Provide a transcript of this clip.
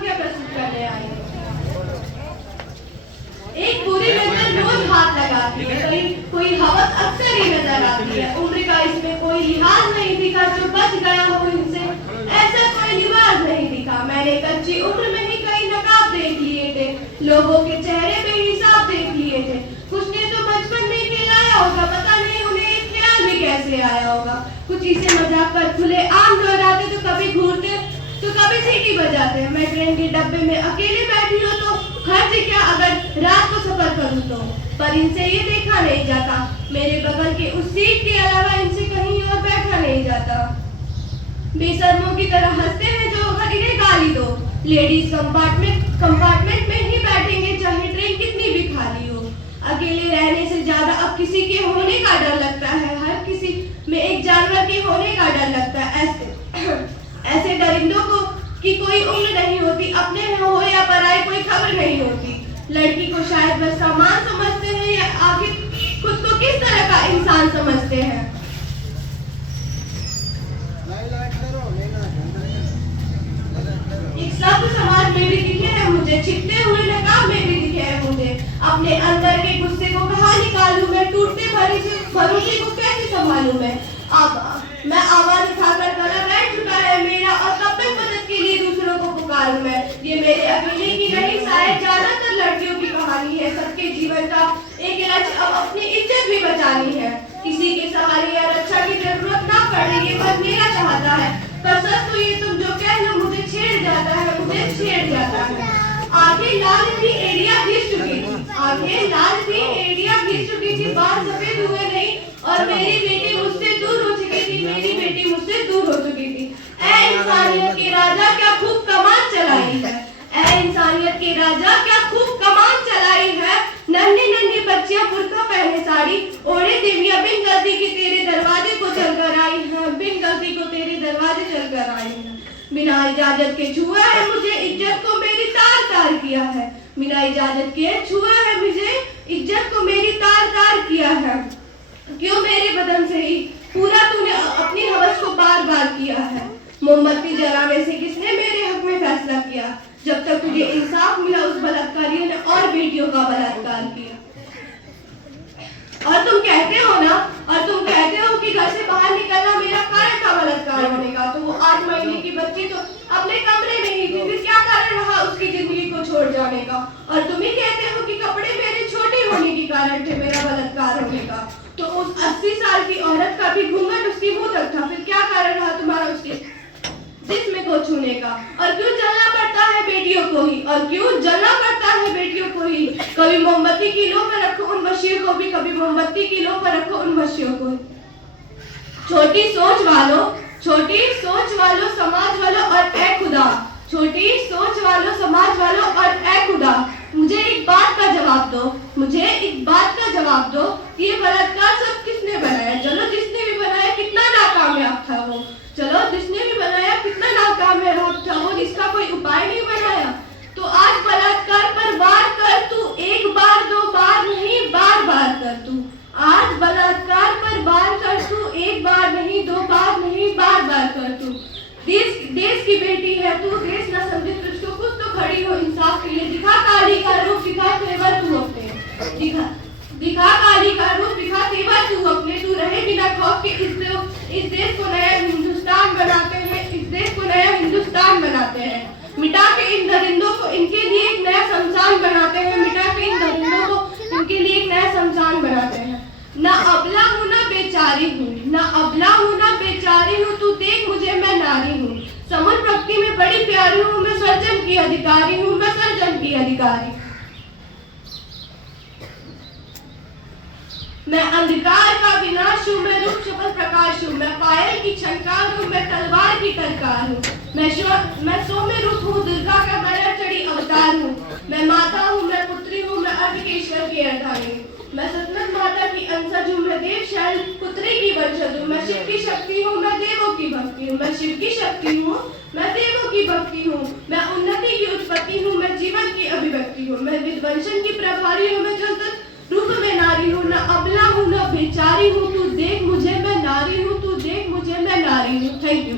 हम क्या प्रस्तुत करने आए हैं। एक बुरी नजर रोज हाथ लगाती है, कहीं कोई हवस अक्सर ही नजर आती है। उम्र का इसमें कोई लिहाज नहीं दिखा, जो बच गया हो इनसे ऐसा कोई लिबास नहीं दिखा। मैंने कच्ची उम्र में ही कई नकाब देख लिए थे, लोगों के चेहरे पे हिसाब देख लिए थे। कुछ ने तो बचपन में खिलाया होगा, पता नहीं उन्हें एक ख्याल भी कैसे आया होगा। कुछ इसे मजाक कर खुले आम दोहराते, तो कभी घूरते तो कभी सीटी बजाते। मैं ट्रेन के डब्बे में अकेले बैठी हूँ तो खर्च क्या अगर रात को सफर करूँ तो, पर इनसे ये देखा नहीं जाता, मेरे बगल के उस सीट के अलावा इनसे कहीं और बैठा नहीं जाता। बेशर्मों की तरह हंसते हैं जो अगर इन्हें गाली दो। लेडीज कंपार्टमेंट में ही बैठेंगे चाहे ट्रेन कितनी भी खाली हो। अकेले रहने से ज्यादा अब किसी के होने का डर लगता है, हर किसी में एक जानवर के होने का डर लगता है। ऐसे दरिंदों को की कोई उम्र नहीं होती, अपने में हो या पराए कोई खबर नहीं होती। लड़की को शायद बस सामान समझते हैं या आखिर खुद को किस तरह का इंसान समझते हैं। एक सभ्य समाज में भी दिखे हैं मुझे, छिपते हुए नकाब में भी दिखे हैं मुझे। अपने अंदर के गुस्से को कहाँ निकालूं मैं, टूटते भरोसे को कैसे संभालूं मैं। मैं आवाज उठाकर गला बैठ चुका है मेरा, और कब तक मदद के लिए दूसरों को पुकारूं मैं। ये मेरे अकेले की नहीं, शायद ज्यादातर लड़कियों की कहानी है। सबके जीवन का एक लक्ष्य अब अपनी इज्जत भी बचानी है। किसी के सहारे या रक्षा की जरूरत ना पड़े, ये बस मेरा चाहता है। पर सच तो ये तुम जो कह लो मुझे छेड़ जाता है, मुझे छेड़ जाता है। आंखें लाल थी, एड़ियां घिस चुकी थी, आंखें लाल थी, एड़ियां घिस चुकी थी, बाल सफेद हुए नहीं और मेरी बेटी मुझसे दूर हो चुकी थी, मेरी बेटी मुझसे दूर हो चुकी थी। ऐ इंसानियत के राजा क्या खूब कमान चलाई है, ऐ इंसानियत के राजा क्या खूब कमान चलाई है। नन्ही नन्ही बच्चियां बुर्का पहने साड़ी ओढ़े देवियां बिन गलती के तेरे दरवाजे को चलकर आई हैं, बिन गलती को तेरे दरवाजे चलकर आई हैं। बिना इजाजत के छुआ है मुझे, इज्जत को मेरी तार तार किया है। बिना इजाजत के छुआ है मुझे, इज्जत को मेरी तार तार किया है। क्यों मेरे बदन से ही पूरा तूने अपनी हवस को बार बार किया है। मोमबत्ती जलाने से किसने मेरे हक में फैसला किया। जब तक तुझे इंसाफ मिला उस बलात्कारियों ने और बेटियों का बलात्कार किया। और तुम कहते हो कि घर से बाहर निकलना मेरा कारण था बलात्कार होने का। तो वो 8 महीने की बच्ची तो अपने कमरे में ही थी, फिर क्या कारण रहा उसकी जिंदगी को छोड़ जाने का। और तुम ही कहते हो कि कपड़े मेरे छोटे होने के कारण थे मेरा बलात्कार होने का। तो उस 80 साल की औरत का भी घूंघट उसकी मुंह तक था, फिर क्या कारण रहा तुम्हारा उसके जिस्म को छूने का। और क्यों जलना पड़ता है बेटियों को ही, और क्यों जलना पड़ता है बेटियों को ही। कभी मोमबत्ती की लो पर रखो उन वशियों को भी, कभी मोमबत्ती की लो पर रखो उन वशियों को। छोटी सोच वालों समाज वालों और ऐ खुदा, छोटी सोच वालों समाज वालों और ऐ खुदा, मुझे एक बात का जवाब दो, मुझे एक बात का जवाब दो। ये बलात्कार सब किसने बनाया। चलो जिसने भी बनाया कितना नाकामयाब था वो, चलो जिसने भी बनाया कितना नाकामयाब था वो, जिसका कोई उपाय नहीं बनाया। तो आज बलात्कार पर वार कर तू, एक बार 2 बार नहीं बार बार कर तू। आज बलात्कार पर वार कर तू, एक बार नहीं 2 बार नहीं बार बार कर तू। देश की बेटी है तू, देश न समझे तुझको कुछ तो खड़ी हो इंसाफ के लिए। दिखा काली का रूप, दिखा तेवर तू अपने, दिखा काली का रूप, दिखा तेवर तू अपने। तू रहे बिना खौफ के इस देश को नया हिंदुस्तान बनाते हैं, इस देश को नया हिंदुस्तान बनाते हैं। मिटा के इन दरिंदों को इनके लिए एक नया शमशान बनाते हैं, मिटा के इन दरिंदों को इनके लिए एक नया शमशान बनाते हैं। ना अबला हूँ ना बेचारी हूँ, ना अबला हूँ ना बेचारी हूँ, तू देख मुझे मैं नारी हूँ। समुद्र प्रकृति में बड़ी प्यारी हूँ, मैं सर्जन की अधिकारी हूँ, मैं सर्जन की अधिकारी। मैं अंधकार का विनाश हूँ, मैं रूप शपथ प्रकाश हूँ, मैं पायल की छनकार हूँ, मैं तलवार की टंकार हूँ। मैं सौम्य रूप हूँ, दुर्गा का मैया चढ़ी अवतार हूँ। मैं माता हूँ, मैं पुत्री हूँ, मैं अर्धकेश्वर की अर्धांगिनी हूँ। मैं सतलज माता की अंशज हूँ, मैं देवशैल पुत्री की वंशज हूँ। मैं शिव की शक्ति हूँ, मैं देवों की भक्ति हूँ, मैं शिव की शक्ति हूँ, मैं देवों की भक्ति हूँ। मैं उन्नति की उत्पत्ति हूँ, मैं जीवन की अभिव्यक्ति हूँ। मैं विध्वंसन की प्रभारी हूँ, मैं जलतल रूप में नारी हूँ। न अबला हूँ न बेचारी हूँ, तू देख मुझे मैं नारी हूँ, तू देख मुझे मैं नारी हूँ। Thank you.